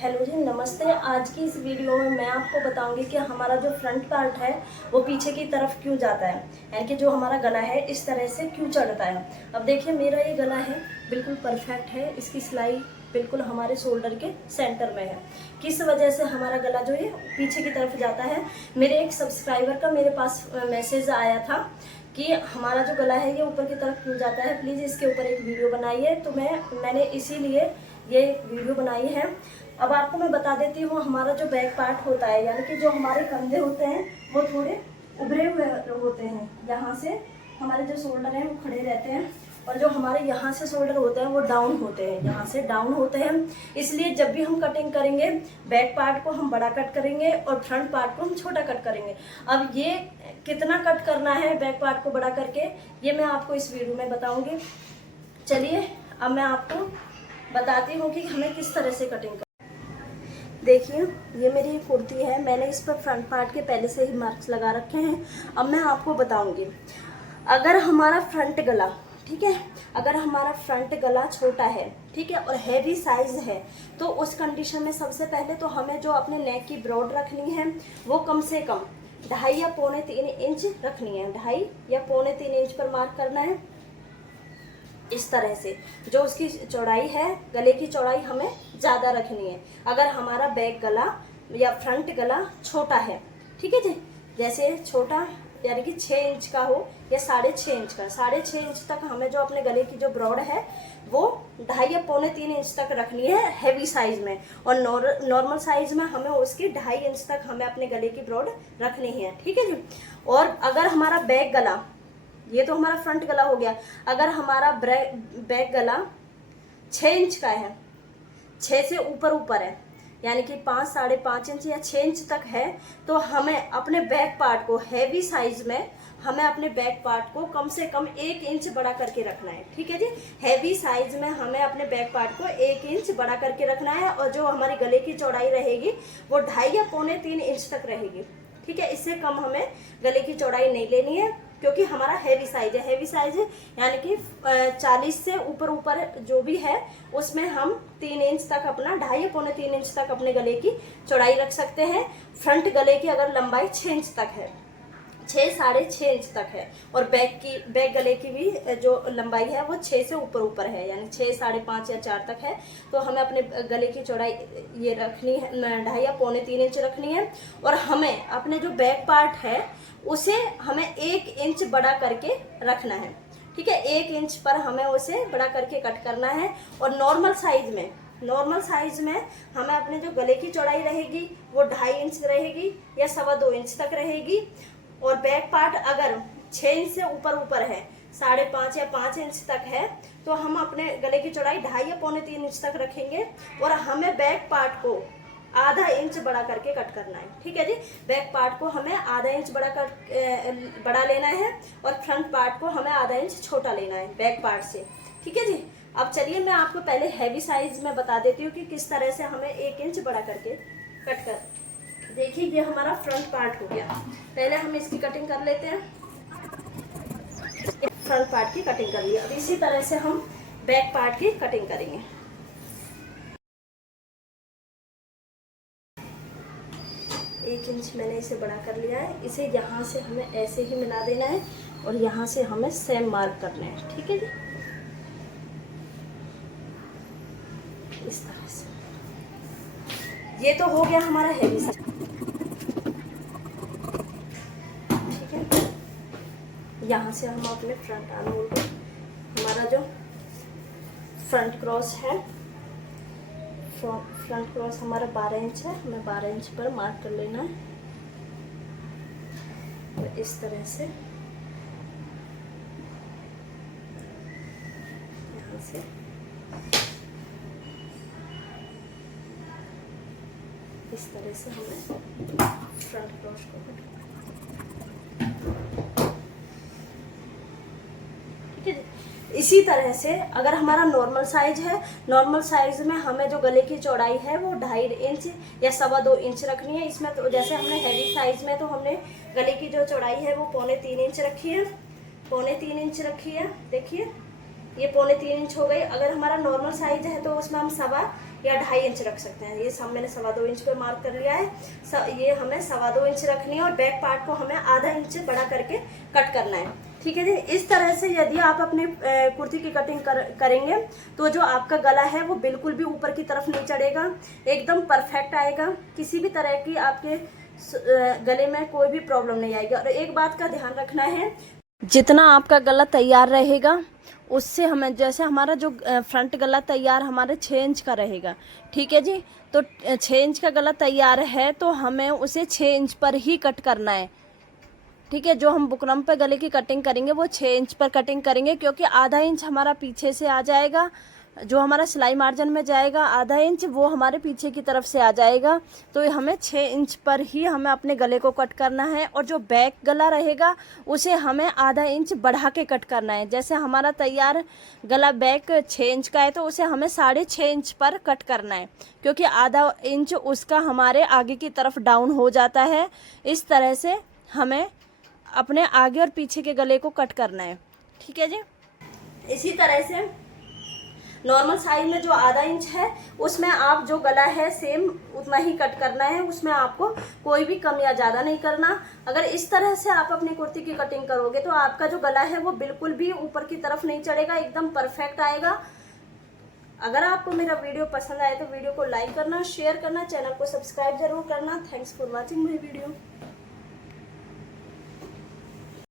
Hello जी, नमस्ते। आज की इस वीडियो में मैं आपको बताऊंगी कि हमारा जो फ्रंट पार्ट है वो पीछे की तरफ क्यों जाता है, यानी कि जो हमारा गला है इस तरह से क्यों चढ़ता है। अब देखिए, मेरा ये गला है बिल्कुल परफेक्ट है, इसकी सिलाई बिल्कुल हमारे शोल्डर के सेंटर में है। किस वजह से हमारा गला जो है पीछे की तरफ जाता है, मेरे एक सब्सक्राइबर का मेरे पास मैसेज आया था कि हमारा जो गला है ये ऊपर की तरफ क्यों जाता है, प्लीज़ इसके ऊपर एक वीडियो बनाइए। तो मैंने इसीलिए ये वीडियो बनाई है। अब आपको मैं बता देती हूँ, हमारा जो बैक पार्ट होता है, यानी कि जो हमारे कंधे होते हैं वो थोड़े उभरे हुए होते हैं। यहाँ से हमारे जो शोल्डर हैं वो खड़े रहते हैं, और जो हमारे यहाँ से शोल्डर होते हैं वो डाउन होते हैं, यहाँ से डाउन होते हैं। इसलिए जब भी हम कटिंग करेंगे, बैक पार्ट को हम बड़ा कट करेंगे और फ्रंट पार्ट को हम छोटा कट करेंगे। अब ये कितना कट करना है बैक पार्ट को बड़ा करके, ये मैं आपको इस वीडियो में बताऊंगी। चलिए अब मैं आपको बताती हूँ कि हमें किस तरह से कटिंग कर। देखिए, ये मेरी कुर्ती है, मैंने इस पर फ्रंट पार्ट के पहले से ही मार्क्स लगा रखे हैं। अब मैं आपको बताऊंगी, अगर हमारा फ्रंट गला, ठीक है, अगर हमारा फ्रंट गला छोटा है, ठीक है, और हैवी साइज है, तो उस कंडीशन में सबसे पहले तो हमें जो अपने नेक की ब्रॉड रखनी है वो कम से कम 2.5 या 3.25 इंच रखनी है। 2.5 या 3.25 इंच पर मार्क करना है। इस तरह से जो उसकी चौड़ाई है, गले की चौड़ाई हमें ज़्यादा रखनी है अगर हमारा बैक गला या फ्रंट गला छोटा है, ठीक है जी। जैसे छोटा यानी कि 6 इंच का हो या 6.5 इंच का, 6.5 इंच तक हमें जो अपने गले की जो ब्रॉड है वो 2.5 या 3.25 इंच तक रखनी है हैवी साइज में, और नॉर्मल साइज में हमें उसकी 2.5 इंच तक हमें अपने गले की ब्रॉड रखनी है, ठीक है जी। और अगर हमारा बैक गला, ये तो हमारा फ्रंट गला हो गया, अगर हमारा बैक गला 6 इंच का है, 6 से ऊपर है, यानी कि 5, 5.5 इंच या 6 इंच तक है, तो हमें अपने बैक पार्ट को हैवी साइज में हमें अपने बैक पार्ट को कम से कम 1 इंच बड़ा करके रखना है, ठीक है जी। हैवी साइज में हमें अपने बैक पार्ट को 1 इंच बड़ा करके रखना है, और जो हमारी गले की चौड़ाई रहेगी वो 2.5 या 3.25 इंच तक रहेगी, ठीक है। इससे कम हमें गले की चौड़ाई नहीं लेनी है, क्योंकि हमारा हैवी साइज है। हैवी साइज है यानी कि 40 से ऊपर जो भी है उसमें हम 3 इंच तक अपना 2.5 या 3.25 इंच तक अपने गले की चौड़ाई रख सकते हैं। फ्रंट गले की अगर लंबाई 6 इंच तक है, 6, 6.5 इंच तक है, और बैक गले की भी जो लंबाई है वो 6 से ऊपर है, यानी 6, 5.5 या 4 तक है, तो हमें अपने गले की चौड़ाई ये रखनी है 2.5 या 3.25 इंच रखनी है। और हमें अपने जो बैक पार्ट है उसे हमें 1 इंच बड़ा करके रखना है, ठीक है। 1 इंच पर हमें उसे बड़ा करके कट करना है। और नॉर्मल साइज में हमें अपने जो गले की चौड़ाई रहेगी वो 2.5 इंच रहेगी या 2.25 इंच तक रहेगी। और बैक पार्ट अगर 6 इंच से ऊपर है, 5.5 या 5 इंच तक है, तो हम अपने गले की चौड़ाई 2.5 या 3.25 इंच तक रखेंगे, और हमें बैक पार्ट को आधा इंच बड़ा करके कट करना है, ठीक है जी। बैक पार्ट को हमें आधा इंच बड़ा लेना है, और फ्रंट पार्ट को हमें आधा इंच छोटा लेना है बैक पार्ट से, ठीक है जी। अब चलिए मैं आपको पहले हैवी साइज में बता देती हूँ कि किस तरह से हमें 1 इंच बड़ा करके कट कर। देखिए, ये हमारा फ्रंट पार्ट हो गया। पहले हम इसकी कटिंग कर लेते हैं। फ्रंट पार्ट की कटिंग कर लिया। अब इसी तरह से हम बैक पार्ट की कटिंग करेंगे। 1 इंच मैंने इसे बड़ा कर लिया है। इसे यहाँ से हमें ऐसे ही मिला देना है, और यहाँ से हमें सेम मार्क करना है, ठीक है जी। इस तरह से ये तो हो गया हमारा हैवी साइज, ठीक है। यहाँ से हम अपने फ्रंट आर्म होल को, हमारा जो फ्रंट क्रॉस है, फ्रंट क्रॉस हमारा 12 इंच है, हमें 12 इंच पर मार्क कर लेना है। तो इस तरह से यहाँ से इस तरह से हमें फ्रंट क्रॉस को, ठीक है। इसी तरह से अगर हमारा नॉर्मल साइज है, नॉर्मल साइज में हमें जो गले की चौड़ाई है वो 2.5 इंच या 2.25 इंच रखनी है। इसमें तो जैसे हमने हैवी साइज में तो हमने गले की जो चौड़ाई है वो 3.25 इंच रखी है, 3.25 इंच रखी है। देखिए, ये 3.25 इंच हो गई। अगर हमारा नॉर्मल साइज है तो उसमें हम 1.25 या 2.5 इंच रख सकते हैं। ये सब मैंने 2.25 इंच पे मार्क कर लिया है। ये हमें 2.25 इंच रखनी है और बैक पार्ट को हमें आधा इंच बड़ा करके कट करना है। ठीक है जी। इस तरह से यदि आप अपने कुर्ती की कटिंग करेंगे तो जो आपका गला है वो बिल्कुल भी ऊपर की तरफ नहीं चढ़ेगा, एकदम परफेक्ट आएगा। किसी भी तरह की आपके गले में कोई भी प्रॉब्लम नहीं आएगी। और एक बात का ध्यान रखना है, जितना आपका गला तैयार रहेगा उससे हमें, जैसे हमारा जो फ्रंट गला तैयार हमारे 6 इंच का रहेगा, ठीक है जी, तो 6 इंच का गला तैयार है तो हमें उसे 6 इंच पर ही कट करना है। ठीक है, जो हम बुकरम पे गले की कटिंग करेंगे वो 6 इंच पर कटिंग करेंगे, क्योंकि आधा इंच हमारा पीछे से आ जाएगा। जो हमारा सिलाई मार्जिन में जाएगा आधा इंच, वो हमारे पीछे की तरफ से आ जाएगा। तो हमें 6 इंच पर ही हमें अपने गले को कट करना है। और जो बैक गला रहेगा उसे हमें आधा इंच बढ़ा के कट करना है। जैसे हमारा तैयार गला बैक 6 इंच का है तो उसे हमें 6.5 इंच पर कट करना है, क्योंकि आधा इंच उसका हमारे आगे की तरफ डाउन हो जाता है। इस तरह से हमें अपने आगे और पीछे के गले को कट करना है। ठीक है जी। इसी तरह से नॉर्मल साइज में जो आधा इंच है उसमें आप जो गला है सेम उतना ही कट करना है, उसमें आपको कोई भी कम या ज़्यादा नहीं करना। अगर इस तरह से आप अपनी कुर्ती की कटिंग करोगे तो आपका जो गला है वो बिल्कुल भी ऊपर की तरफ नहीं चढ़ेगा, एकदम परफेक्ट आएगा। अगर आपको मेरा वीडियो पसंद आए तो वीडियो को लाइक करना, शेयर करना, चैनल को सब्सक्राइब जरूर करना। Thanks for watching my video.